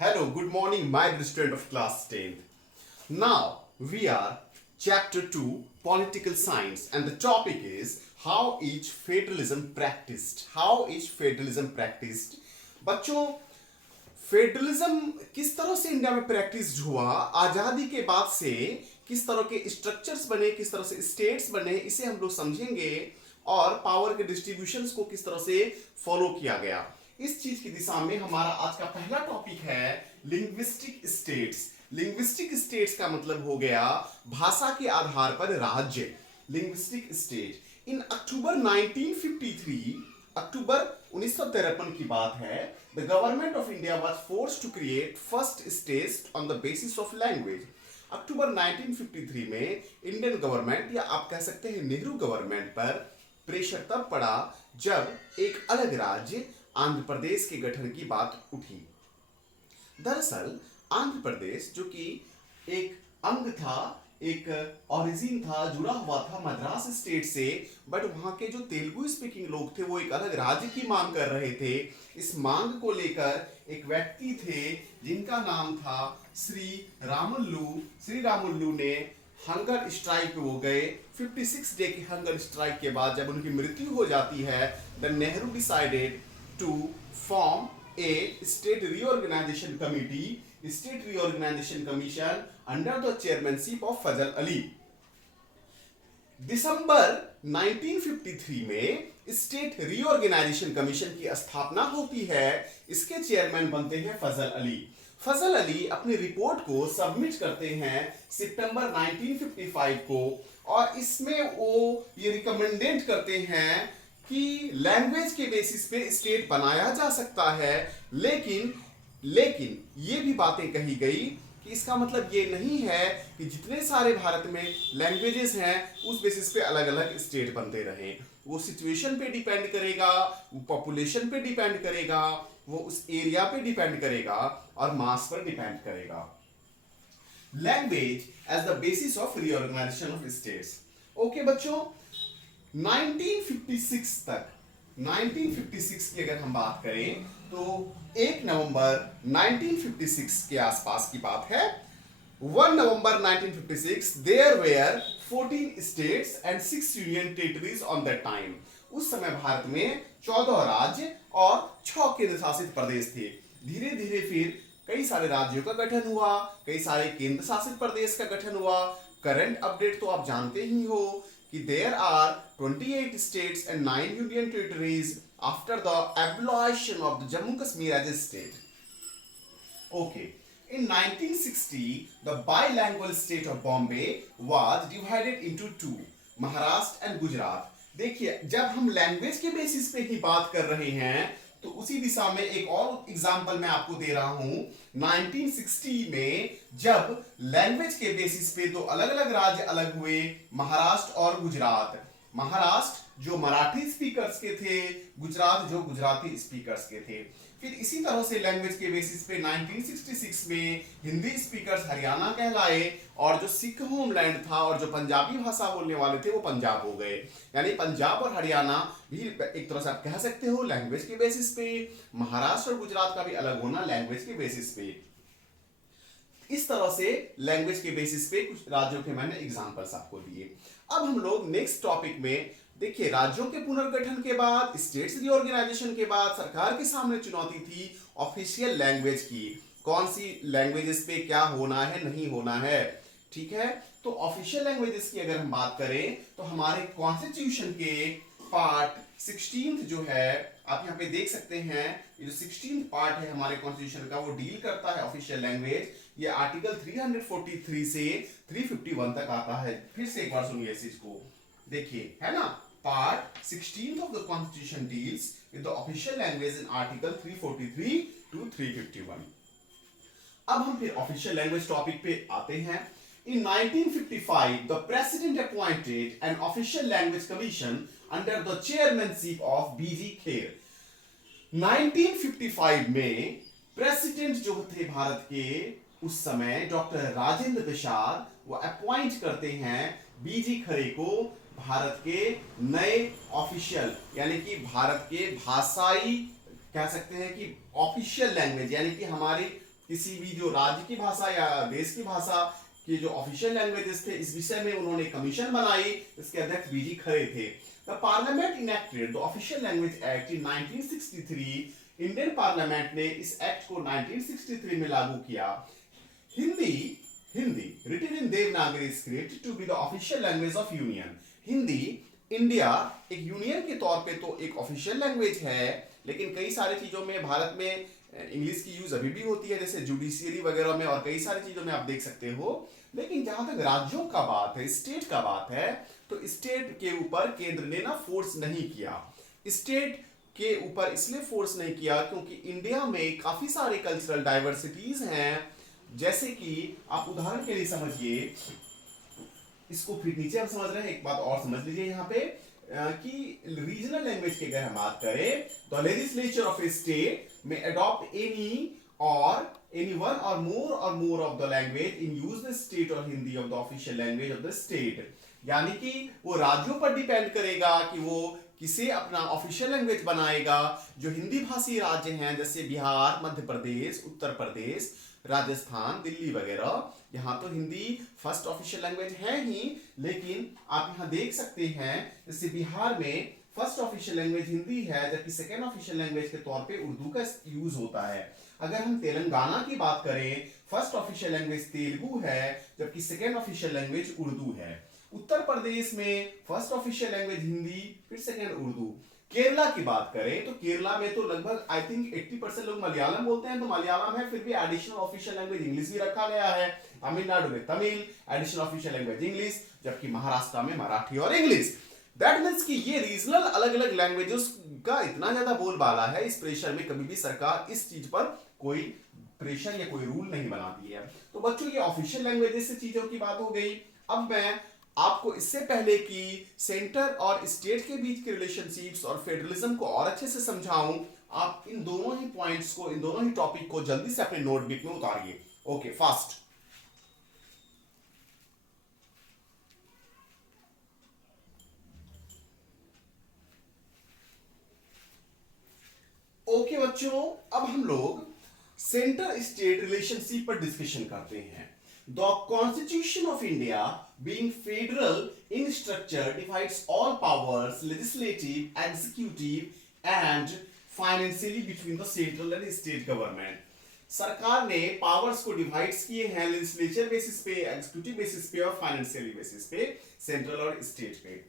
Hello, good morning, my dear student of class 10th. Now we are chapter 2 political science and the topic is how is federalism practiced. How is federalism practiced? बच्चों federalism किस तरह से India में practice हुआ, आजादी के बाद से किस तरह के स्ट्रक्चर्स बने, किस तरह से स्टेट्स बने, इसे हम लोग समझेंगे और पावर के डिस्ट्रीब्यूशंस को किस तरह से फॉलो किया गया। इस चीज की दिशा में हमारा आज का पहला टॉपिक है लिंग्विस्टिक स्टेट्स। लिंग्विस्टिक स्टेट्स का मतलब हो गया भाषा के आधार पर राज्य। लिंग्विस्टिक स्टेट इन अक्टूबर 1953, अक्टूबर 1953 की बात है, the government of India was forced to create first state on the basis of language. अक्टूबर 1953 में इंडियन गवर्नमेंट या आप कह सकते हैं नेहरू गवर्नमेंट पर प्रेशर तब पड़ा जब एक अलग राज्य आंध्र प्रदेश के गठन की बात उठी। दरअसल आंध्र प्रदेश जो कि एक अंग था, एक ओरिजिन था, जुड़ा हुआ था मद्रास स्टेट से, बट वहां के जो तेलुगु स्पीकिंग लोग थे वो एक अलग राज्य की मांग कर रहे थे। इस मांग को लेकर एक व्यक्ति थे जिनका नाम था श्री रामुलु। श्री रामुलु ने हंगर स्ट्राइक पे वो गए। 56 डे के हंगर स्ट्राइक के बाद जब उनकी मृत्यु हो जाती है, the Nehru decided to form a state reorganization committee, state reorganization commission under the chairmanship of Fazal Ali. दिसंबर 1953 में स्टेट रीऑर्गेनाइजेशन कमीशन की स्थापना होती है। इसके चेयरमैन बनते हैं फजल अली। फजल अली अपनी रिपोर्ट को सबमिट करते हैं सितंबर 1955 को और इसमें वो ये रिकमेंडेड करते हैं कि लैंग्वेज के बेसिस पे स्टेट बनाया जा सकता है, लेकिन ये भी बातें कही गई कि इसका मतलब ये नहीं है कि जितने सारे भारत में लैंग्वेजेस हैं उस बेसिस पे अलग अलग स्टेट बनते रहें। वो सिचुएशन पे डिपेंड करेगा, वो पॉपुलेशन पे डिपेंड करेगा, वो उस एरिया पे डिपेंड करेगा और मास पर डिपेंड करेगा। Language as the basis of reorganisation of states. Okay बच्चों, 1956 तक, 1956 की अगर हम बात करें तो 1 नवंबर 1956 के आसपास की बात है। 1 November 1956 there were 14 states and 6 union territories on that time. उस समय भारत में 14 राज्य और 6 केंद्र शासित प्रदेश थे। धीरे धीरे फिर कई सारे राज्यों का गठन हुआ, कई सारे केंद्र शासित प्रदेश का गठन हुआ। करंट अपडेट तो आप जानते ही हो कि there are 28 states and 9 union territories after the abolition of the Jammu Kashmir as a state. Okay. In 1960, the bilingual state of Bombay was divided into two, Maharashtra and Gujarat. देखिए, जब हम language के basis पे ही बात कर रहे हैं तो उसी दिशा में एक और एग्जांपल मैं आपको दे रहा हूं। 1960 में जब लैंग्वेज के बेसिस पे दो अलग अलग राज्य अलग हुए, महाराष्ट्र और गुजरात। महाराष्ट्र जो मराठी स्पीकर्स के थे, गुजरात जो गुजराती स्पीकर्स के थे। फिर इसी तरह से लैंग्वेज के बेसिस पे 1966 में हिंदी स्पीकर्स हरियाणा कहलाए और जो सिख होमलैंड था और जो पंजाबी भाषा बोलने वाले थे वो पंजाब हो गए। यानी पंजाब और हरियाणा भी एक तरह से आप कह सकते हो लैंग्वेज के बेसिस पे। महाराष्ट्र और गुजरात का भी अलग होना लैंग्वेज के बेसिस पे। इस तरह से लैंग्वेज के बेसिस पे कुछ राज्यों के मैंने एग्जांपल्स आपको दिए। अब हम लोग नेक्स्ट टॉपिक में देखिए, राज्यों के पुनर्गठन के बाद, स्टेट्स रीऑर्गेनाइजेशन के बाद सरकार के सामने चुनौती थी ऑफिशियल लैंग्वेज की। कौन सी लैंग्वेजेस पे क्या होना है, नहीं होना है। ठीक है, तो ऑफिशियल लैंग्वेजेस की अगर हम बात करें तो हमारे कॉन्स्टिट्यूशन के पार्ट 16 जो है, आप यहाँ पे देख सकते हैं, ये जो 16 पार्ट है हमारे कॉन्स्टिट्यूशन का वो डील करता है ऑफिशियल लैंग्वेज। ये आर्टिकल 343 से 351 तक आता है। फिर से एक बार सुनिए इस चीज को, देखिए, है ना। Part 16 of the constitution deals with the official language in article 343 to 351। अब हम फिर ऑफिशियल लैंग्वेज टॉपिक पे आते हैं। In 1955, the president appointed an official language commission under the chairmanship of B.G. Kher. 1955 में प्रेसिडेंट जो थे भारत के उस समय डॉक्टर राजेंद्र प्रसाद, वो अपॉइंट करते हैं बीजी खरे को भारत के नए ऑफिशियल यानी कि भारत के भाषाई कह सकते हैं कि ऑफिशियल लैंग्वेज यानी कि हमारी किसी भी जो राज्य की भाषा या देश की भाषा के जो ऑफिशियल लैंग्वेजेस थे, इस विषय में उन्होंने कमीशन बनाई। इसके अध्यक्ष बीजी खरे थे। The parliament enacted the official language act in 1963। Indian parliament ने इस एक्ट को 1963 में लागू किया। Hindi Hindi written in Devanagari script to be the official language of union. Hindi India एक यूनियन के तौर पे तो एक ऑफिशियल लैंग्वेज है, लेकिन कई सारी चीजों में भारत में इंग्लिश की यूज अभी भी होती है, जैसे जुडिशियरी वगैरह में और कई सारी चीजों में आप देख सकते हो। लेकिन जहां तक राज्यों का बात है, स्टेट का बात है, तो स्टेट के ऊपर केंद्र ने ना फोर्स नहीं किया। स्टेट के ऊपर इसलिए फोर्स नहीं किया क्योंकि इंडिया में काफी सारे कल्चरल डाइवर्सिटीज हैं। जैसे कि आप उदाहरण के लिए समझिए, इसको फिर नीचे हम समझ रहे हैं, एक बात और समझ लीजिए यहाँ पे कि रीजनल लैंग्वेज की अगर हम बात करें तो लेजिस्लेचर ऑफ ए स्टेट में adopt any one or more of the language in use the state or Hindi of the official language of the state. यानी कि वो राज्यों पर डिपेंड करेगा कि वो किसे अपना ऑफिशियल लैंग्वेज बनाएगा। जो हिंदी भाषी राज्य हैं जैसे बिहार, मध्य प्रदेश, उत्तर प्रदेश, राजस्थान, दिल्ली वगैरह, यहाँ तो हिंदी फर्स्ट ऑफिशियल लैंग्वेज है ही, लेकिन आप यहाँ देख सकते हैं जैसे बिहार में फर्स्ट ऑफिशियल लैंग्वेज हिंदी है, जबकि सेकेंड ऑफिशियल लैंग्वेज के तौर पे उर्दू का यूज होता है। अगर हम तेलंगाना की बात करें, फर्स्ट ऑफिशियल लैंग्वेज तेलुगु है, जबकि सेकेंड ऑफिशियल लैंग्वेज उर्दू है। उत्तर प्रदेश में फर्स्ट ऑफिशियल लैंग्वेज हिंदी, फिर सेकेंड उर्दू। केरला की बात करें तो केरला में तो लगभग आई थिंक 80% लोग मलयालम बोलते हैं, तो मलयालम है, फिर भी एडिशनल ऑफिशियल लैंग्वेज इंग्लिश भी रखा गया है। तमिलनाडु में Tamil, additional official language English, जबकि महाराष्ट्र में मराठी और इंग्लिश। दैट मीन्स कि ये रीजनल अलग अलग लैंग्वेजेस का इतना ज्यादा बोलबाला है, इस प्रेशर में कभी भी सरकार इस चीज पर कोई प्रेशर या कोई रूल नहीं बनाती है। तो बच्चों ये ऑफिशियल लैंग्वेजेस से चीजों की बात हो गई। अब मैं आपको इससे पहले कि सेंटर और स्टेट के बीच के रिलेशनशिप्स और फेडरलिज्म को और अच्छे से समझाऊं, आप इन दोनों ही पॉइंट्स को, इन दोनों ही टॉपिक को जल्दी से अपने नोटबुक में उतारिए। Okay, fast. ओके बच्चों, अब हम लोग सेंटर स्टेट रिलेशनशिप पर डिस्कशन करते हैं। The Constitution of India, being federal in structure, divides all powers, legislative, executive, and financially between the central and state government. सरकार ने पावर्स को डिवाइड्स किए हैं लेजिस्लेचर बेसिस पे, एग्जीक्यूटिव बेसिस पे और फाइनेंशियली बेसिस पे, सेंट्रल और स्टेट पे।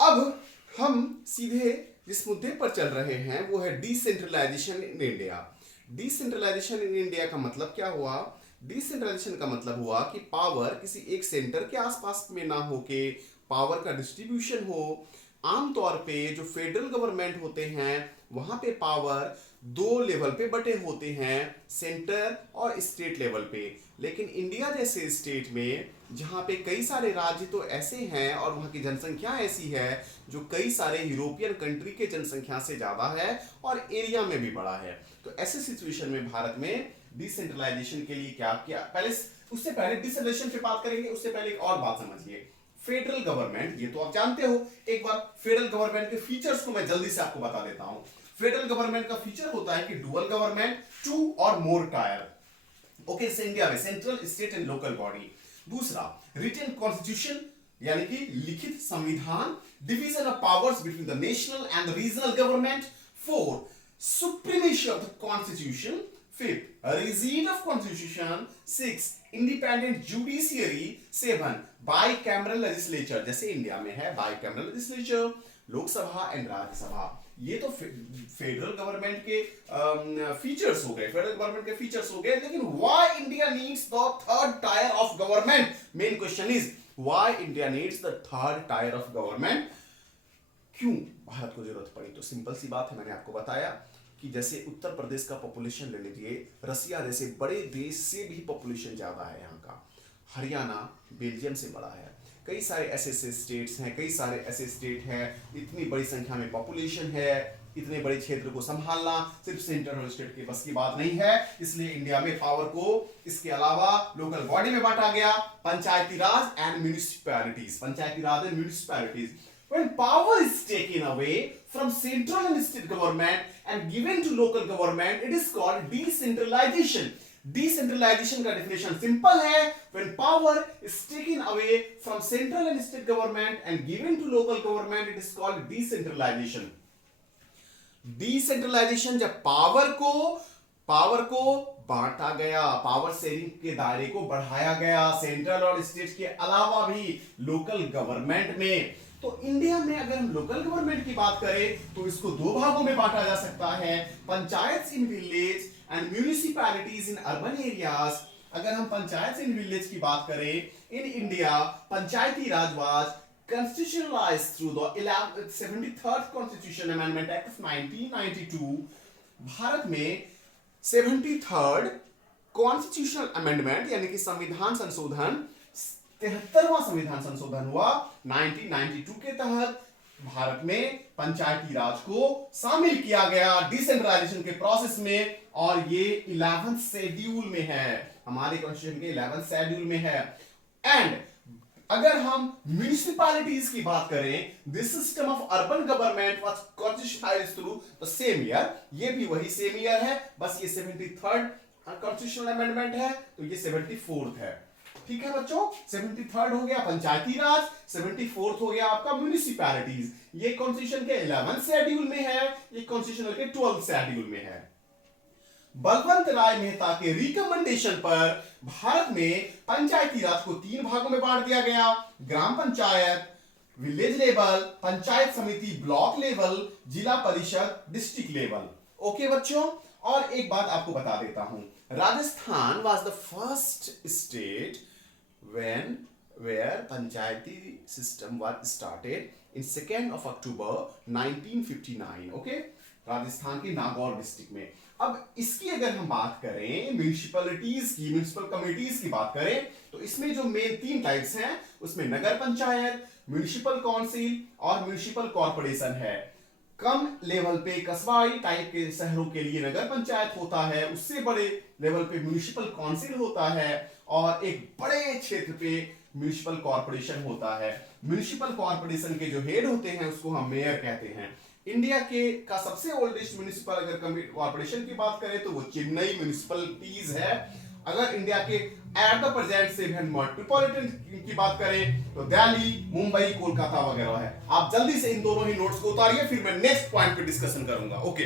अब हम सीधे जिस मुद्दे पर चल रहे हैं वो है decentralization in India. Decentralization in India का मतलब क्या हुआ? डिसेंट्रलाइजेशन का मतलब हुआ कि पावर किसी एक सेंटर के आसपास में ना होके पावर का डिस्ट्रीब्यूशन हो। आमतौर पे जो फेडरल गवर्नमेंट होते हैं वहां पे पावर दो लेवल पे बटे होते हैं, सेंटर और स्टेट लेवल पे। लेकिन इंडिया जैसे स्टेट में जहां पे कई सारे राज्य तो ऐसे हैं और वहां की जनसंख्या ऐसी है जो कई सारे यूरोपियन कंट्री के जनसंख्या से ज्यादा है और एरिया में भी बड़ा है, तो ऐसे सिचुएशन में भारत में डिसेंट्रलाइजेशन के लिए क्या किया? उससे पहले डिसेंट्रलाइजेशन पे बात करेंगे, उससे पहले एक और बात समझिए। फेडरल गवर्नमेंट, ये तो आप जानते हो। एक बार फेडरल गवर्नमेंट के फीचर्स को मैं जल्दी से आपको बता देता हूं। फेडरल गवर्नमेंट का फीचर होता है कि डुअल गवर्नमेंट, 2 और मोर टायर। ओके, इंडिया में central, state and local body. दूसरा, रिटन कॉन्स्टिट्यूशन यानी कि लिखित संविधान, division of powers between the national and the regional government. 4, supremacy of the constitution. 5, regime of constitution। 6, independent judiciary। 7, bicameral legislature, जैसे India में है bicameral legislature, Lok Sabha and Rajya Sabha. ये तो फेडरल गवर्नमेंट के फीचर्स हो गए, फेडरल गवर्नमेंट के फीचर्स हो गए। लेकिन why India needs the third tier of government? Main question is why India needs the third tier of government? क्यों भारत को जरूरत पड़ी? तो सिंपल सी बात है, मैंने आपको बताया कि जैसे उत्तर प्रदेश का पॉपुलेशन ले लीजिए, रसिया जैसे बड़े देश से भी पॉपुलेशन ज्यादा है यहाँ का। हरियाणा बेल्जियम से बड़ा है। कई सारे ऐसे स्टेट्स हैं, कई सारे ऐसे स्टेट हैं, इतनी बड़ी संख्या में पॉपुलेशन है, इतने बड़े क्षेत्र को संभालना सिर्फ सेंटर और स्टेट के बस की बात नहीं है। इसलिए इंडिया में पावर को इसके अलावा लोकल बॉडी में बांटा गया, Panchayati Raj and municipalities. Panchayati Raj and municipalities. When power is taken away from central and state government and given to local government, it is called decentralization. Decentralization का definition simple है, when power is taken away from central and state government and given to local government, it is called decentralization. Decentralization जब power को बांटा गया, power sharing के दायरे को बढ़ाया गया सेंट्रल और स्टेट के अलावा भी लोकल गवर्नमेंट में। तो इंडिया में अगर हम लोकल गवर्नमेंट की बात करें तो इसको दो भागों में बांटा जा सकता है, panchayat in village and municipalities in urban areas. अगर हम पंचायत इन विलेज की बात करें, in India Panchayati Raj was constitutionalized through the 73rd Constitution Amendment Act of 1992। Bharat में 73rd कॉन्स्टिट्यूशनल अमेंडमेंट यानी कि संविधान संशोधन 73वां संविधान संशोधन हुआ 1992 के तहत। भारत में पंचायती राज को शामिल किया गया डिसेंट्रलाइजेशन के प्रोसेस में, और ये 11th शेड्यूल में है, हमारे कॉन्स्टिट्यूशन के 11th शेड्यूल में है। एंड अगर हम म्यूनिसिपैलिटीज की बात करें, this system of urban government was constitutionalised through the same year, ये भी वही सेम ईयर है, बस ये 73rd कॉन्स्टिट्यूशनल अमेंडमेंट है तो ये 74th है। ठीक है बच्चों, 73rd हो गया पंचायती राज, 74th हो गया आपका म्यूनिसिपैलिटीज। ये कॉन्स्टिट्यूशन के 11th शेड्यूल में है, ये कॉन्स्टिट्यूशन के 12th शेड्यूल में है। बलवंत राय मेहता के रिकमेंडेशन पर भारत में पंचायती राज को 3 भागों में बांट दिया गया, ग्राम पंचायत, विलेज लेवल, पंचायत समिति ब्लॉक लेवल, जिला परिषद डिस्ट्रिक्ट लेवल। ओके बच्चों, और एक बात आपको बता देता हूं, Rajasthan was the first state where Panchayati system was started in 2nd of October 1959। Okay, Rajasthan के नागौर डिस्ट्रिक्ट में। अब इसकी अगर हम बात करें म्यूनिसिपैलिटीज की, म्यूनिसिपल कमिटीज की बात करें, तो इसमें जो मेन 3 टाइप्स हैं उसमें नगर पंचायत, म्यूनिसिपल काउंसिल और म्यूनिसिपल कॉर्पोरेशन है। कम लेवल पे कस्बाई टाइप के शहरों के लिए नगर पंचायत होता है, उससे बड़े लेवल पे म्यूनिसिपल काउंसिल होता है, और एक बड़े क्षेत्र पे म्यूनिसिपल कॉर्पोरेशन होता है। म्यूनिसिपल कॉर्पोरेशन के जो हेड होते हैं उसको हम मेयर कहते हैं। इंडिया का सबसे ओल्डेस्ट म्यूनिसिपल अगर कॉर्पोरेशन की बात करें तो वो चेन्नई म्यूनिसिपलिटीज है। अगर इंडिया के एट द प्रेजेंट से मेट्रोपॉलिटन की बात करें तो दिल्ली, मुंबई, कोलकाता वगैरह है। आप जल्दी से इन दोनों ही नोट्स को उतारिए, फिर मैं नेक्स्ट पॉइंट पे डिस्कशन करूंगा। ओके।